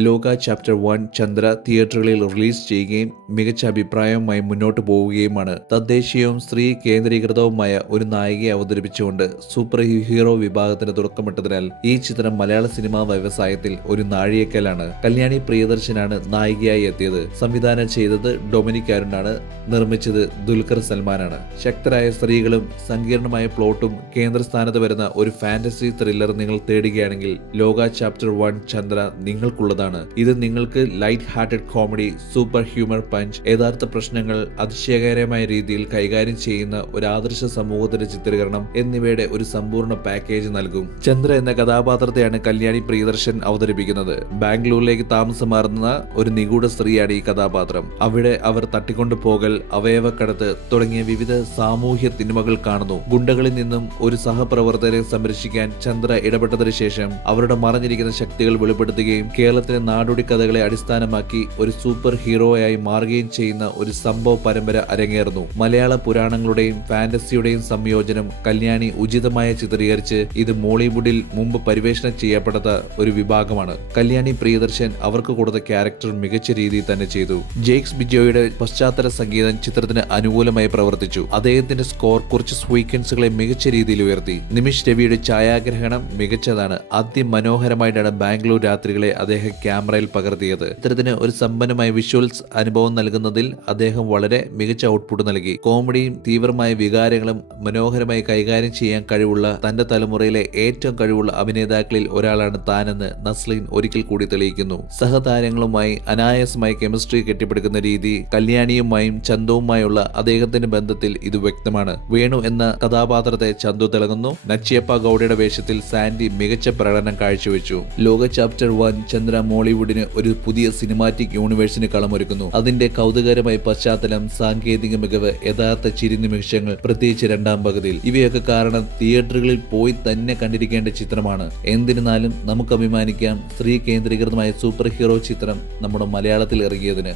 ലോക ചാപ്റ്റർ 1 ചന്ദ്ര തിയേറ്ററുകളിൽ റിലീസ് ചെയ്യുകയും മികച്ച അഭിപ്രായവുമായി മുന്നോട്ട് പോവുകയുമാണ്. തദ്ദേശീയവും സ്ത്രീ കേന്ദ്രീകൃതവുമായ ഒരു നായികയെ അവതരിപ്പിച്ചുകൊണ്ട് സൂപ്പർ ഹീറോ വിഭാഗത്തിന് തുടക്കമിട്ടതിനാൽ ഈ ചിത്രം മലയാള സിനിമാ വ്യവസായത്തിൽ ഒരു നാഴികക്കല്ലാണ്. കല്യാണി പ്രിയദർശനാണ് നായികയായി എത്തിയത്. സംവിധാനം ചെയ്തത് ഡൊമിനിക് അരുണാണ്. നിർമ്മിച്ചത് ദുൽഖർ സൽമാനാണ്. ശക്തരായ സ്ത്രീകളും സങ്കീർണമായ പ്ലോട്ടും കേന്ദ്രസ്ഥാനത്ത് വരുന്ന ഒരു ഫാന്റസി ത്രില്ലർ നിങ്ങൾ തേടുകയാണെങ്കിൽ ലോക ചാപ്റ്റർ 1 ചന്ദ്ര നിങ്ങൾക്കുള്ളതാണ്. ഇത് നിങ്ങൾക്ക് light hearted comedy, super humour punch, യഥാർത്ഥ പ്രശ്നങ്ങൾ അതിശയകരമായ രീതിയിൽ കൈകാര്യം ചെയ്യുന്ന ഒരു ആദർശ സമൂഹത്തിന്റെ ചിത്രീകരണം എന്നിവയുടെ ഒരു സമ്പൂർണ്ണ പാക്കേജ് നൽകും. ചന്ദ്ര എന്ന കഥാപാത്രത്തെയാണ് കല്യാണി പ്രിയദർശൻ അവതരിപ്പിക്കുന്നത്. ബാംഗ്ലൂരിലേക്ക് താമസം മാറുന്ന ഒരു നിഗൂഢ സ്ത്രീയാണ് ഈ കഥാപാത്രം. അവിടെ അവർ തട്ടിക്കൊണ്ടുപോകൽ, അവയവക്കടത്ത് തുടങ്ങിയ വിവിധ സാമൂഹ്യ തിന്മകൾ കാണുന്നു. ഗുണ്ടകളിൽ നിന്നും ഒരു സഹപ്രവർത്തകരെ സംരക്ഷിക്കാൻ ചന്ദ്ര ഇടപെട്ടതിനു ശേഷം അവരുടെ മറഞ്ഞിരിക്കുന്ന ശക്തികൾ വെളിപ്പെടുത്തുകയും കേരളത്തിലെ നാടോടി കഥകളെ അടിസ്ഥാനമാക്കി ഒരു സൂപ്പർ ഹീറോയായി മാറുകയും ചെയ്യുന്ന ഒരു സംഭവ പരമ്പര അരങ്ങേറുന്നു. മലയാള പുരാണങ്ങളുടെയും ഫാന്റസിയുടെയും സംയോജനം കല്യാണി ഉചിതമായി ചിത്രീകരിച്ച് ഇത് മോളിവുഡിൽ മുമ്പ് പരിവേഷണം ചെയ്യപ്പെടാത്ത ഒരു വിഭാഗമാണ്. കല്യാണി പ്രിയദർശൻ അവർക്ക് കൊടുത്ത ക്യാരക്ടർ മികച്ച രീതിയിൽ തന്നെ ചെയ്തു. ജെയ്ക്സ് ബിജോയുടെ പശ്ചാത്തല സംഗീതം ചിത്രത്തിന് അനുകൂലമായി പ്രവർത്തിച്ചു. അദ്ദേഹത്തിന്റെ സ്കോർ കുറച്ച് സ്വീക്വൻസുകളെ മികച്ച രീതിയിൽ ഉയർത്തി. നിമിഷ് രവിയുടെ ഛായാഗ്രഹണം മികച്ചതാണ്. അതിമനോഹരമായിട്ടാണ് ബാംഗ്ലൂർ രാത്രികളെ അദ്ദേഹം ക്യാമറയിൽ പകർത്തിയത്. ചിത്രത്തിന് ഒരു സമ്പന്നമായ വിഷ്വൽസ് അനുഭവം നൽകുന്നതിൽ അദ്ദേഹം വളരെ മികച്ച ഔട്ട്പുട്ട് നൽകി. കോമഡിയും തീവ്രമായ വികാരങ്ങളും മനോഹരമായി കൈകാര്യം ചെയ്യാൻ കഴിവുള്ള തന്റെ തലമുറയിലെ ഏറ്റവും കഴിവുള്ള അഭിനേതാക്കളിൽ ഒരാളാണ് താനെന്ന് നസ്ലീൻ ഒരിക്കൽ കൂടി തെളിയിക്കുന്നു. സഹതാരങ്ങളുമായി അനായാസമായി കെമിസ്ട്രി കെട്ടിപ്പടുക്കുന്ന രീതി കല്യാണിയുമായും ചന്തുവുമായുള്ള അദ്ദേഹത്തിന്റെ ബന്ധത്തിൽ ഇത് വ്യക്തമാണ്. വേണു എന്ന കഥാപാത്രത്തെ ചന്തു തിളങ്ങുന്നു. നച്ചിയപ്പ ഗൌഡയുടെ വേഷത്തിൽ സാൻഡി മികച്ച പ്രകടനം കാഴ്ചവെച്ചു. ലോക ചാപ്റ്റർ 1 ചന്ദ്ര മോളിവുഡിന് ഒരു പുതിയ സിനിമാറ്റിക് യൂണിവേഴ്സിന് കളമൊരുക്കുന്നു. അതിന്റെ കൗതുകരമായ പശ്ചാത്തലം, സാങ്കേതിക മികവ്, യഥാർത്ഥ ചിരി നിമിഷങ്ങൾ, പ്രത്യേകിച്ച് രണ്ടാം പകുതിയിൽ, ഇവയൊക്കെ കാരണം തിയേറ്ററുകളിൽ പോയി തന്നെ കണ്ടിരിക്കേണ്ട ചിത്രമാണ്. എന്നിരുന്നാലും നമുക്ക് അഭിമാനിക്കാം സ്ത്രീ കേന്ദ്രീകൃതമായ സൂപ്പർ ഹീറോ ചിത്രം നമ്മുടെ മലയാളത്തിൽ ഇറങ്ങിയതിന്.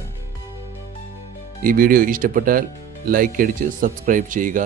ഈ വീഡിയോ ഇഷ്ടപ്പെട്ടാൽ ലൈക്ക് അടിച്ച് സബ്സ്ക്രൈബ് ചെയ്യുക.